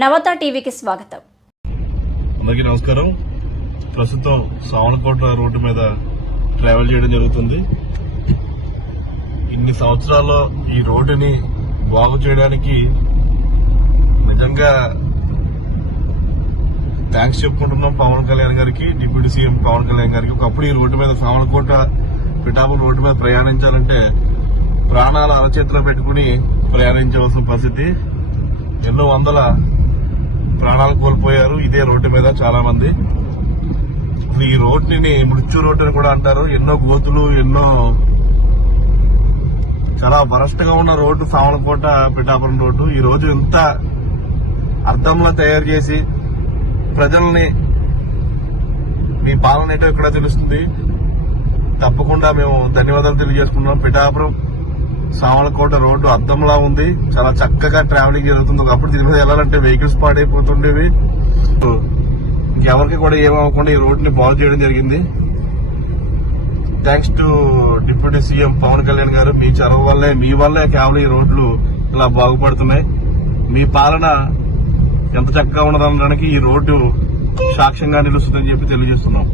నవత టీవీకి స్వాగతం. అందరికీ నమస్కారం. ప్రస్తుతం సావనకోట రోడ్డు మీద ట్రావెల్ చేయడం జరుగుతుంది. ఇన్ని సంవత్సరాల్లో ఈ రోడ్డుని బాగు చేయడానికి నిజంగా థ్యాంక్స్ చెప్పుకుంటున్నాం పవన్ కళ్యాణ్ గారికి డిప్యూటీ సీఎం పవన్ కళ్యాణ్ గారికి. ఒకప్పుడు ఈ రోడ్డు మీద సావనకోట పిఠాపురం రోడ్డు మీద ప్రయాణించాలంటే ప్రాణాలు అరచేతిలో పెట్టుకుని ప్రయాణించవలసిన పరిస్థితి. ఎన్నో వందల ప్రాణాలు కోల్పోయారు. ఇదే రోడ్డు మీద చాలా మంది ఈ రోడ్డుని మృత్యు రోడ్డు అని కూడా అంటారు. ఎన్నో గోతులు ఎన్నో చాలా వరస్ట్గా ఉన్న రోడ్డు సామలకోట పిఠాపురం రోడ్డు. ఈ రోజు ఇంత అర్థంలో తయారు చేసి ప్రజల్ని మీ పాలన ఏంటో ఇక్కడ తెలుస్తుంది? తప్పకుండా మేము ధన్యవాదాలు తెలియజేసుకున్నాం పిఠాపురం సామలకోట రోడ్డు అద్దంలా ఉంది. చాలా చక్కగా ట్రావెలింగ్ జరుగుతుంది. ఒకప్పుడు దీని మీద వెళ్ళాలంటే వెహికల్స్ పాడైపోతుండేవి. ఇంకెవరికి కూడా ఏమవ్వకుండా ఈ రోడ్డుని బాగు చేయడం జరిగింది. Thanks to deputy CM Pawan Kalyan garu మీ చొరవ వల్లే మీ వల్లే కేవలం ఈ రోడ్లు ఇలా బాగుపడుతున్నాయి. మీ పాలన ఎంత చక్కగా ఉన్నదనడానికి ఈ రోడ్డు సాక్ష్యంగా నిలుస్తుందని చెప్పి తెలియజేస్తున్నాం.